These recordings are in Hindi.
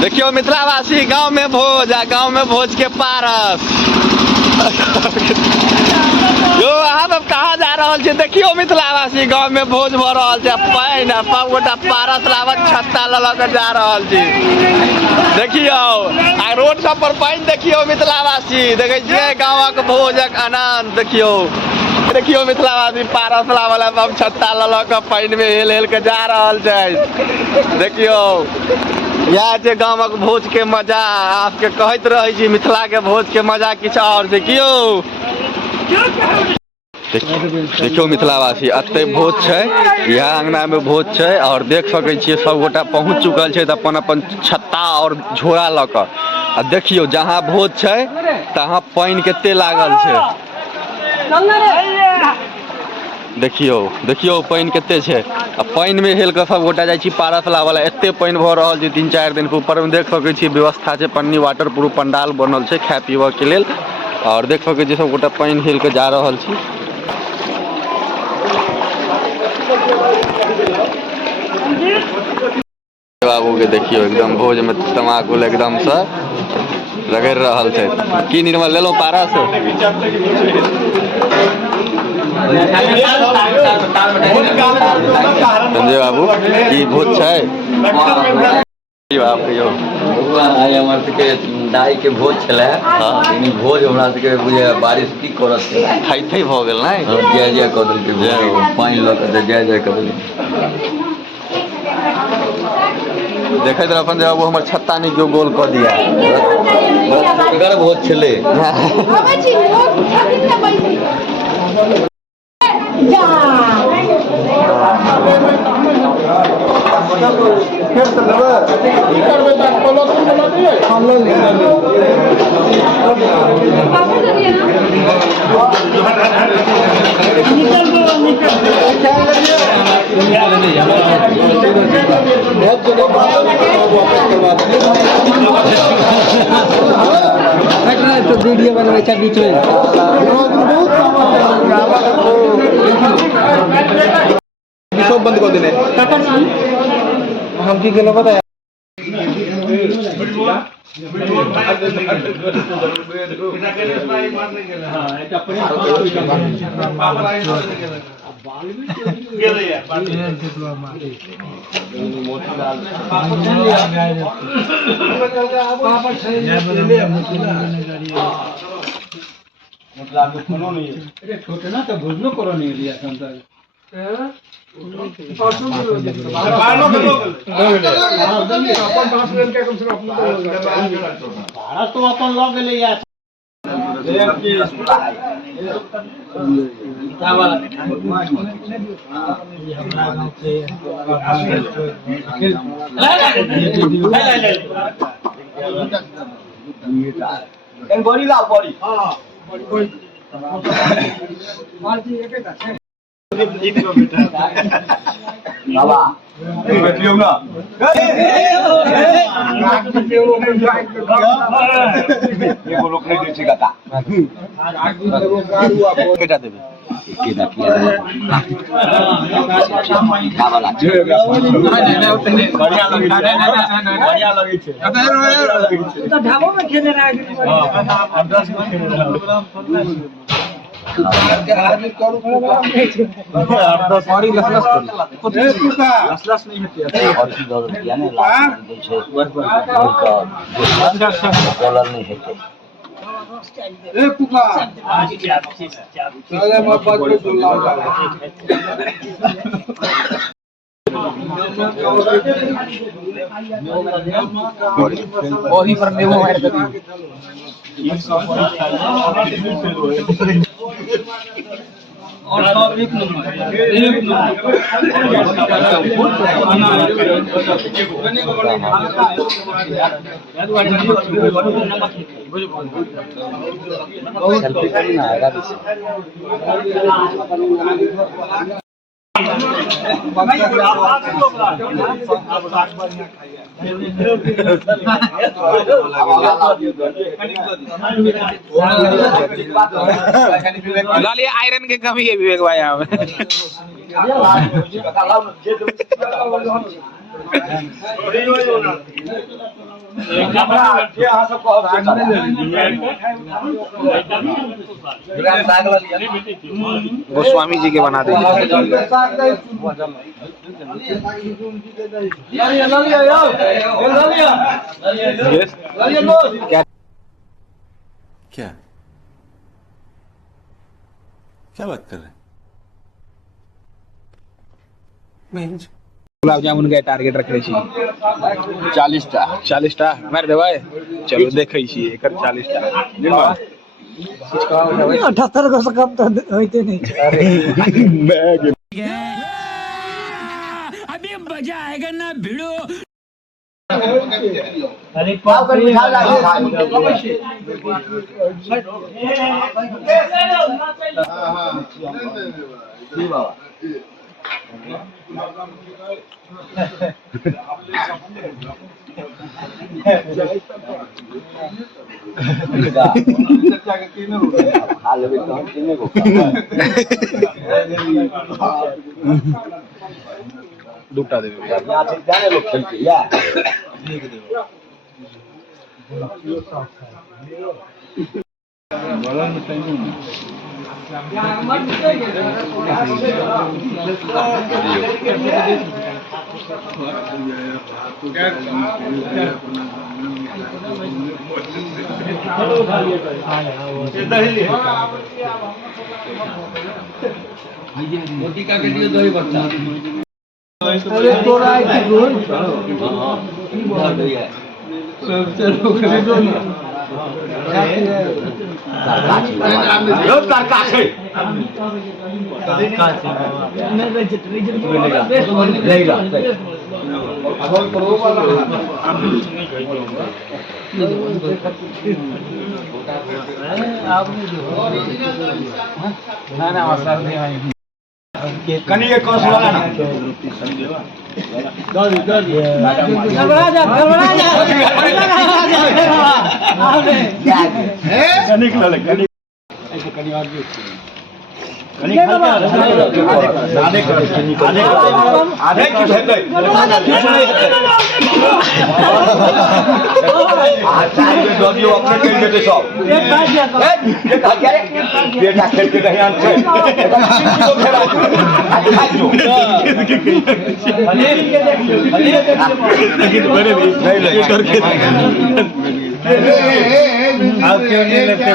देखियो मिथिलावासी गांव में भोज आ गांव में भोज के पारस यो हम कहाँ जा रहा छे देखियो मिथिलावासी गांव में भोज भ रहा छे पाइन सब गोटा पारस लावत छत्ता ल के जा रहा छे देखियो आ रोड सब पर पाइन देखियो मिथिलावासी देखे छियै गांवक भोजक आनंद देखियो देखियो मिथिलावासी पारस लावला सब छत्ता ल के पाइन में हेल हेल के जा रहा छे देखियो यहाँ जे गाँवक भोज के मजा आपके कहत रही छी मिथिला के भोज के मजा किछ और देखियो देखियो मिथिलावासी अते भोज है यहाँ अंगना में भोज है और देख सकै छियै सब गोटा पहुँच चुकल है अपन अपन छत्ता और झोरा ल के आ देखियो जहाँ भोज है तहाँ पाइन कते लागल है देखियो देखियो पाइन कते छे आ पाइन में हेल के सब गोटा जाइ छी पारस लावला एते पाइन भ रहल छै 3-4 दिन के ऊपर में देख सकै छी व्यवस्था छै पन्नी वाटर प्रूफ पंडाल बनल छै खाय पीबे के लेल और देख सकै छी सब गोटा पाइन हेल के जा रहल छी बाबू के देखियो एकदम भोज में तमाकुल एकदम से रगड़ रहल छै की निर्मल लेलो पारस संजय बाबू की भोज छै हमर सबके दाई के भोज छलै भोज हमरा सबके बुझे बारिश की करत थाई थाई भ गेल नै जय जय क देलकै पानि ल के जय जय क देलकै देखैत रह अपन जब हमर छत्ता नहीं क्यों गोल क दिया एकर भोज छलै तो वीडियो बनवे छै बीच में सब बंद कर देने हम की गेलो पता छोटे ना तो भोजनो करो नहीं लिया संतान भारत तो अपन लग गेले यार हमरा गांव से एन बड़ी ला बड़ी हां बड़ी माल जी एके का छै बाबा बैठियो ना एगो लोग नहीं देछि गाता केटा देबे केटा किया का वाला बढ़िया लगे छै तो ढाबो में खेले रहा है 10 में खेले रहा आदमी करू सॉरी लसलस नहीं होती और की दो किया ने लास्ट दै छै कॉलर नहीं है ए पुका चले मत बात पे बोलना वही पर नेमो ऐड कर दी और सब एक नंबर सेल्फी करना आएगा लाली आयरन के कमी है विवेक भाई यहाँ गोस्वामी जी के बना देंगे। क्या क्या बात कर रहे हैं? गुलाब जामुन के टारगेट रखले छी 40 टा मार देबै। चलो देखै छी एकर 40 टा 78 को से कम तो होते नहीं। अभी मजा आएगा ना भिड़ो। अरे पाव कर बिठा ला दूटा देबै। अरे तोरा की रोज कनिए कस लगा ना घबरा जा कनिक लले कनिक आधे की भेटै दबियो अपने कहि देते सब बेटा खेल के दहियान छै किलो खेला आप क्यों नहीं लेते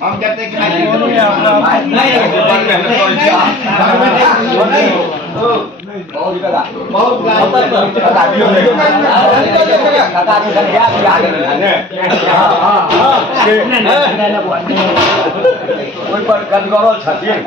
हम कहते हैं कोई पर गंदगरो छथिन।